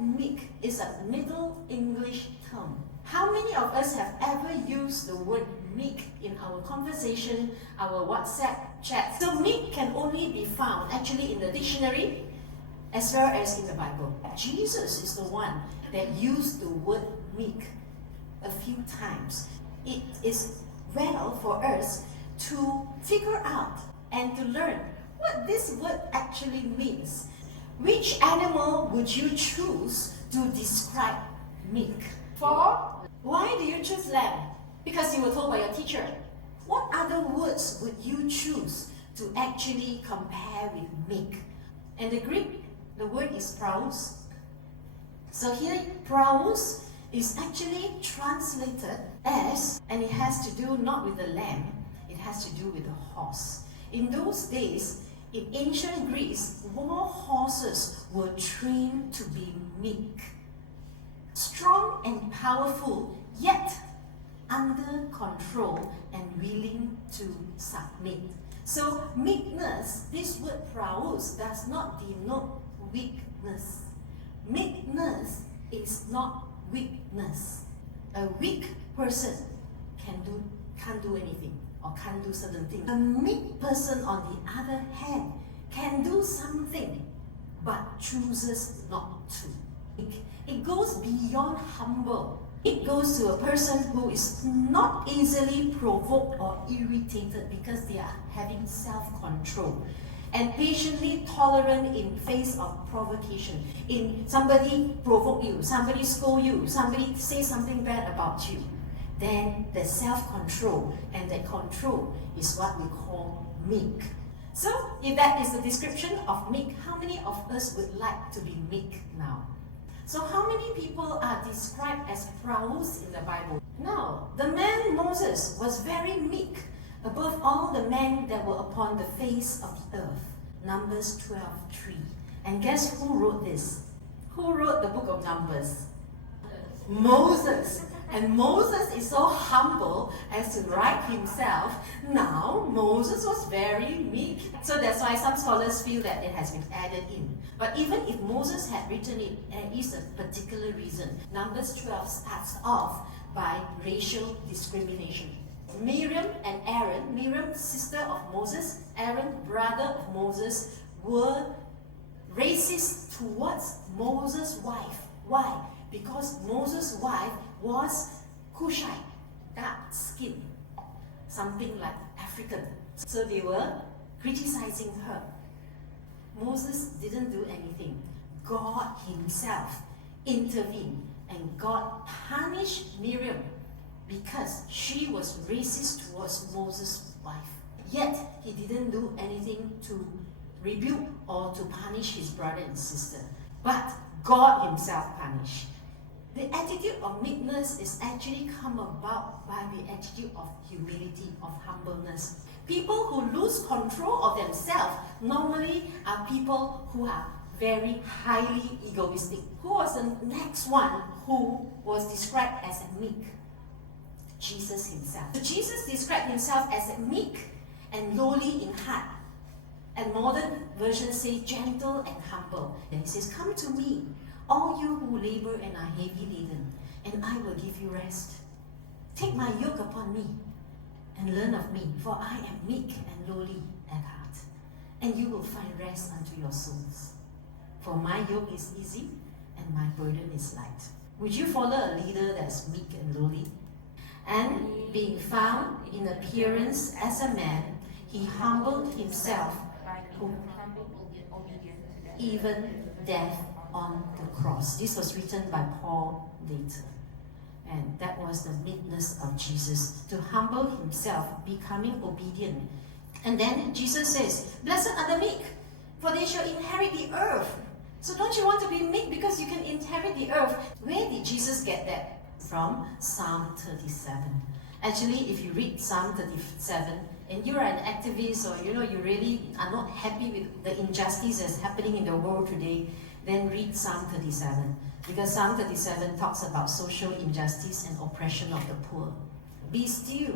meek is a Middle English term. How many of us have ever used the word meek in our conversation, our WhatsApp chat? So meek can only be found actually in the dictionary as well as in the Bible. Jesus is the one that used the word meek a few times. It is well for us to figure out and to learn what this word actually means. Which animal would you choose to describe meek? Why do you choose lamb? Because you were told by your teacher. What other words would you choose to actually compare with meek? And the Greek, the word is praus. So here, praus is actually translated as, and it has to do not with the lamb, it has to do with the horse. In those days, in ancient Greece, war horses were trained to be meek. Strong and powerful, yet under control and willing to submit. So meekness, this word praus, does not denote weakness. Meekness is not weakness. A weak person can't do anything or can't do certain things. A meek person, on the other hand, can do something but chooses not to. It goes beyond humble. It goes to a person who is not easily provoked or irritated because they are having self-control, and patiently tolerant in face of provocation. In somebody provoke you, somebody scold you, somebody say something bad about you, then the self-control, and that control is what we call meek. So if that is the description of meek, how many of us would like to be meek now? So how many people are described as praus in the Bible? Now, the man Moses was very meek above all the men that were upon the face of the earth. Numbers 12:3. And guess who wrote this? Who wrote the book of Numbers? Moses. And Moses is so humble as to write himself. Now, Moses was very meek. So that's why some scholars feel that it has been added in. But even if Moses had written it, there is a particular reason. Numbers 12 starts off by racial discrimination. Miriam and Aaron, Miriam, sister of Moses, Aaron, brother of Moses, were racist towards Moses' wife. Why? Because Moses' wife was Cushite, dark skin, something like African. So they were criticizing her. Moses didn't do anything. God himself intervened, and God punished Miriam because she was racist towards Moses' wife. Yet he didn't do anything to rebuke or to punish his brother and sister. But God himself punished. The attitude of meekness is actually come about by the attitude of humility, of humbleness. People who lose control of themselves normally are people who are very highly egoistic. Who was the next one who was described as a meek? Jesus himself. So Jesus described himself as meek and lowly in heart. And modern versions say gentle and humble. And he says, "Come to me, all you who labor and are heavy laden, and I will give you rest. Take my yoke upon me and learn of me, for I am meek and lowly at heart, and you will find rest unto your souls. For my yoke is easy and my burden is light." Would you follow a leader that's meek and lowly? And being found in appearance as a man, he humbled himself, even death on the cross. This was written by Paul later. And that was the meekness of Jesus, to humble himself, becoming obedient. And then Jesus says, "Blessed are the meek, for they shall inherit the earth." So don't you want to be meek because you can inherit the earth? Where did Jesus get that? From Psalm 37. Actually, if you read Psalm 37, and you're an activist, or you really are not happy with the injustice that's happening in the world today, then read Psalm 37. Because Psalm 37 talks about social injustice and oppression of the poor. Be still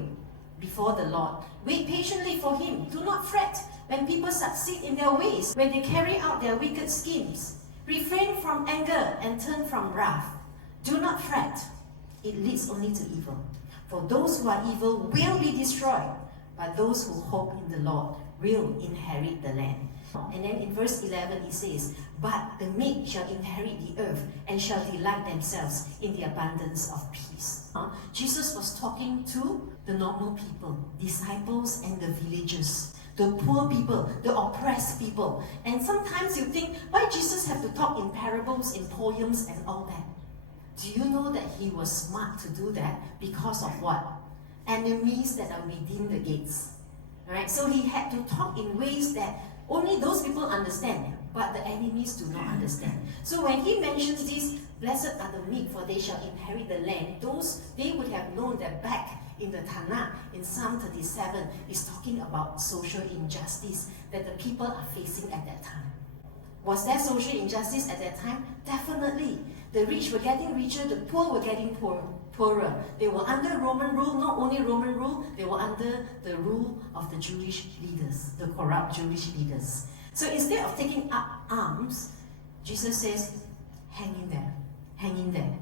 before the Lord. Wait patiently for him. Do not fret when people succeed in their ways, when they carry out their wicked schemes. Refrain from from anger and turn from wrath. Do not fret. It leads only to evil. For those who are evil will be destroyed, but those who hope in the Lord will inherit the land. And then in verse 11 it says, but the meek shall inherit the earth and shall delight themselves in the abundance of peace. Jesus was talking to the normal people, disciples and the villagers, the poor people, the oppressed people. And sometimes you think, why Jesus have to talk in parables, in poems and all that? Do you know that he was smart to do that? Because of what? Enemies that are within the gates. Right? So he had to talk in ways that only those people understand, but the enemies do not understand. So when he mentions this, blessed are the meek, for they shall inherit the land, they would have known that back in the Tanakh, in Psalm 37, is talking about social injustice that the people are facing at that time. Was there social injustice at that time? Definitely. The rich were getting richer, the poor were getting poorer. They were under Roman rule, not only Roman rule, they were under the rule of the Jewish leaders, the corrupt Jewish leaders. So instead of taking up arms, Jesus says, hang in there, hang in there.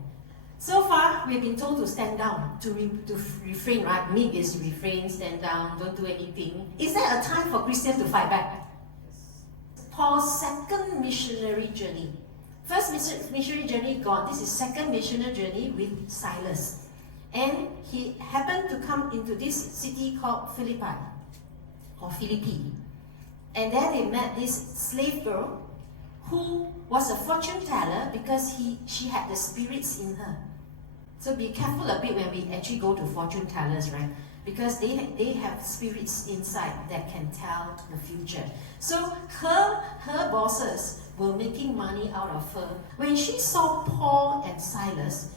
So far, we've been told to stand down, to refrain, right? Meek is refrain, stand down, don't do anything. Is there a time for Christians to fight back? Paul's second missionary journey. First missionary journey gone. This is second missionary journey with Silas. And he happened to come into this city called Philippi, or Philippi. And there they met this slave girl who was a fortune teller because she had the spirits in her. So be careful a bit when we actually go to fortune tellers, right? Because they have spirits inside that can tell the future. So her bosses were making money out of her. When she saw Paul and Silas,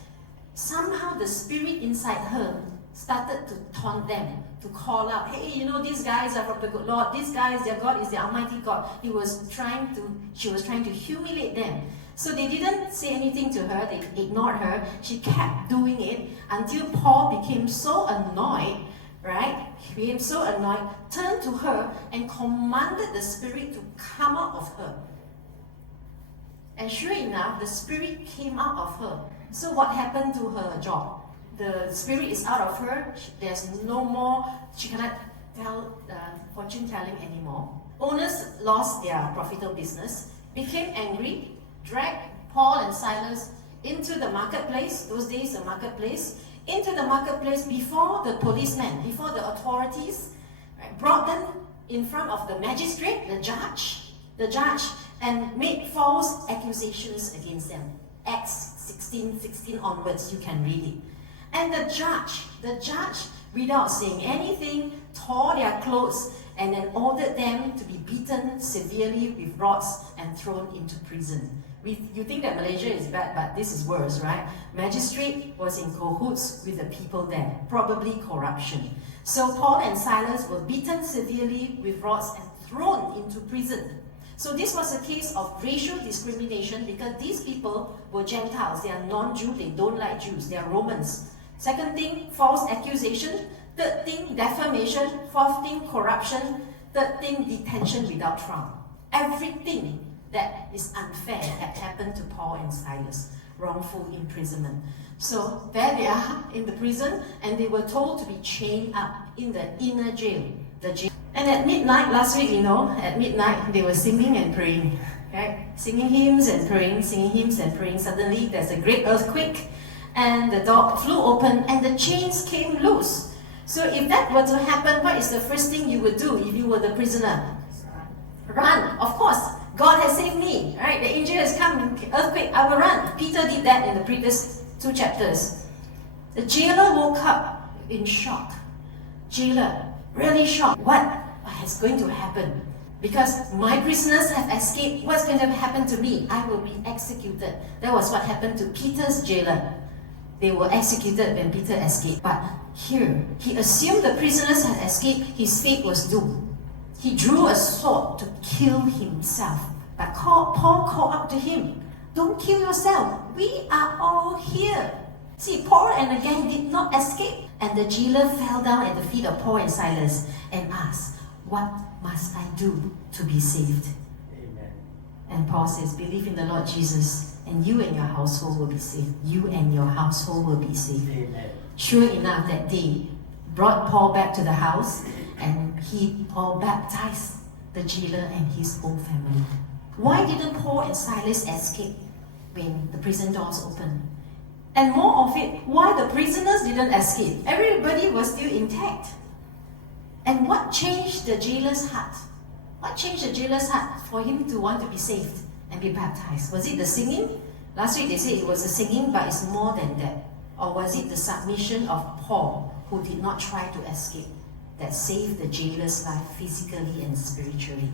somehow the spirit inside her started to taunt them, to call out, hey, you know, these guys are from the good Lord, these guys, their God is the Almighty God. She was trying to humiliate them. So they didn't say anything to her, they ignored her. She kept doing it until Paul became so annoyed, right? He became so annoyed, turned to her and commanded the spirit to come out of her. And sure enough, the spirit came out of her. So what happened to her job? The spirit is out of her, there's no more, she cannot tell fortune telling anymore. Owners lost their profitable business, became angry, dragged Paul and Silas into the marketplace, those days the marketplace, into the marketplace before the policemen, before the authorities, right, brought them in front of the magistrate, the judge, and made false accusations against them. Acts 16 onwards, you can read it. And the judge, without saying anything, tore their clothes and then ordered them to be beaten severely with rods and thrown into prison. You think that Malaysia is bad, but this is worse, right? Magistrate was in cahoots with the people there, probably corruption. So Paul and Silas were beaten severely with rods and thrown into prison. So this was a case of racial discrimination because these people were Gentiles, they are non-Jew, they don't like Jews, they are Romans. Second thing, false accusation. Third thing, defamation. Fourth thing, corruption. Third thing, detention without trial. Everything that is unfair had happened to Paul and Silas. Wrongful imprisonment. So there they are in the prison and they were told to be chained up in the inner jail. And at midnight, last week, at midnight, they were singing and praying. Right? Singing hymns and praying, singing hymns and praying. Suddenly, there's a great earthquake, and the door flew open, and the chains came loose. So if that were to happen, what is the first thing you would do if you were the prisoner? Run, of course. God has saved me, right? The angel has come, earthquake, I will run. Peter did that in the previous 2 chapters. The jailer woke up in shock. Jailer, really shocked. What is going to happen? Because my prisoners have escaped. What's going to happen to me? I will be executed. That was what happened to Peter's jailer. They were executed when Peter escaped. But here, he assumed the prisoners had escaped. His fate was doomed. He drew a sword to kill himself. But Paul called out to him, don't kill yourself. We are all here. See, Paul and the gang did not escape. And the jailer fell down at the feet of Paul and Silas and asked, what must I do to be saved? Amen. And Paul says, believe in the Lord Jesus and you and your household will be saved. You and your household will be saved. Amen. Sure enough, that day brought Paul back to the house, and Paul baptized the jailer and his whole family. Why didn't Paul and Silas escape when the prison doors opened? And more of it, why the prisoners didn't escape? Everybody was still intact. And what changed the jailer's heart? What changed the jailer's heart for him to want to be saved and be baptized? Was it the singing? Last week they said it was the singing, but it's more than that. Or was it the submission of Paul, who did not try to escape, that saved the jailer's life physically and spiritually?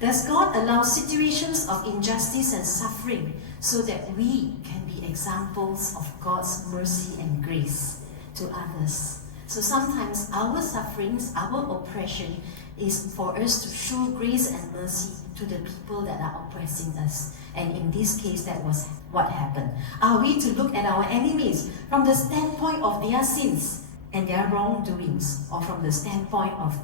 Does God allow situations of injustice and suffering so that we can be examples of God's mercy and grace to others? So sometimes our sufferings, our oppression is for us to show grace and mercy to the people that are oppressing us. And in this case, that was what happened. Are we to look at our enemies from the standpoint of their sins and their wrongdoings, or from the standpoint of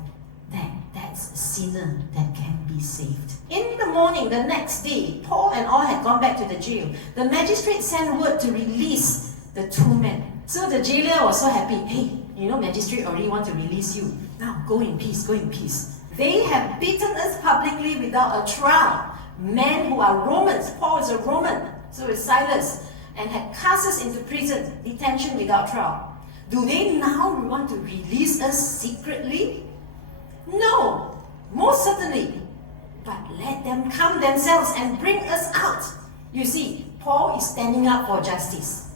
that's a sinner that can be saved? In the morning, the next day, Paul and all had gone back to the jail. The magistrate sent word to release the two men. So the jailer was so happy. Hey, magistrate already want to release you. Now go in peace, go in peace. They have beaten us publicly without a trial. Men who are Romans, Paul is a Roman, so is Silas, and had cast us into prison, detention without trial. Do they now want to release us secretly? No, most certainly. But let them come themselves and bring us out. You see, Paul is standing up for justice.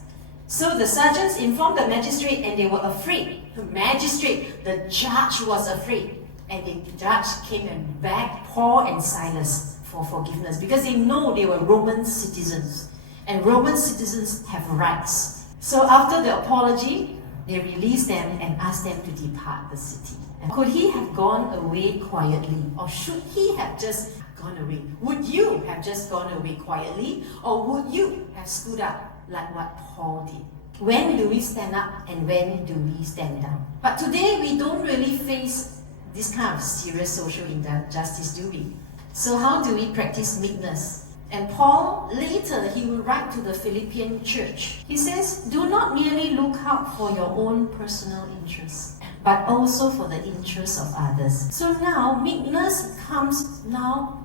So the sergeants informed the magistrate, and they were afraid. The magistrate, the judge, was afraid. And the judge came and begged Paul and Silas for forgiveness, because they know they were Roman citizens. And Roman citizens have rights. So after the apology, they released them and asked them to depart the city. And could he have gone away quietly, or should he have just gone away? Would you have just gone away quietly, or would you have stood up like what Paul did? When do we stand up and when do we stand down? But today we don't really face this kind of serious social injustice, do we? So how do we practice meekness? And Paul, later, he will write to the Philippian church. He says, do not merely look out for your own personal interests, but also for the interests of others. So now, meekness comes now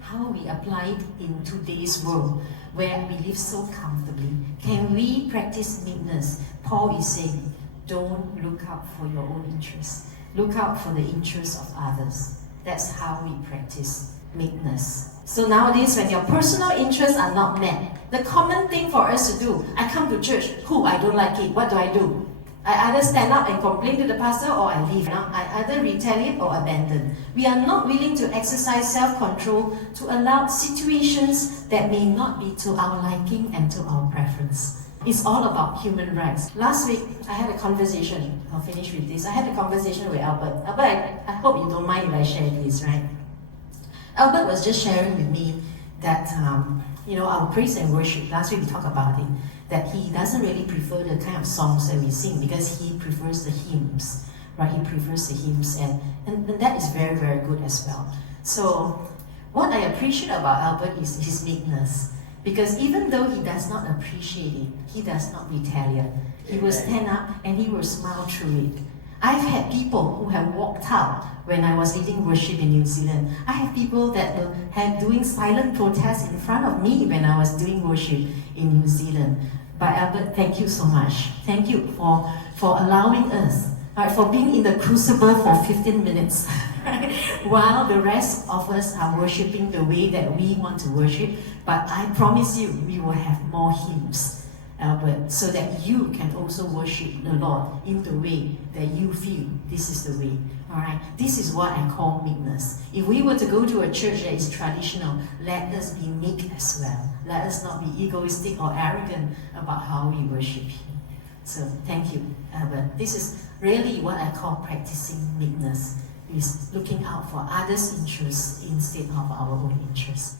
how we apply it in today's world, where we live so comfortably. Can we practice meekness? Paul is saying, don't look out for your own interests. Look out for the interests of others. That's how we practice meekness. So nowadays, when your personal interests are not met, the common thing for us to do, I come to church, I don't like it, what do? I either stand up and complain to the pastor, or I leave. I either retaliate or abandon. We are not willing to exercise self-control to allow situations that may not be to our liking and to our preference. It's all about human rights. Last week, I had a conversation. I'll finish with this. I had a conversation with Albert. Albert, I hope you don't mind if I share this, right? Albert was just sharing with me that, our praise and worship, last week we talked about it, that he doesn't really prefer the kind of songs that we sing, because he prefers the hymns, right? He prefers the hymns, and that is very, very good as well. So what I appreciate about Albert is his meekness, because even though he does not appreciate it, he does not retaliate. He will stand up and he will smile through it. I've had people who have walked out when I was leading worship in New Zealand. I have people that were doing silent protests in front of me when I was doing worship in New Zealand. But Albert, thank you so much. Thank you for allowing us, for being in the crucible for 15 minutes, while the rest of us are worshiping the way that we want to worship. But I promise you, we will have more hymns, Albert, so that you can also worship the Lord in the way that you feel this is the way. Alright, this is what I call meekness. If we were to go to a church that is traditional, let us be meek as well. Let us not be egoistic or arrogant about how we worship Him. So thank you, Albert. This is really what I call practicing meekness, is looking out for others' interests instead of our own interests.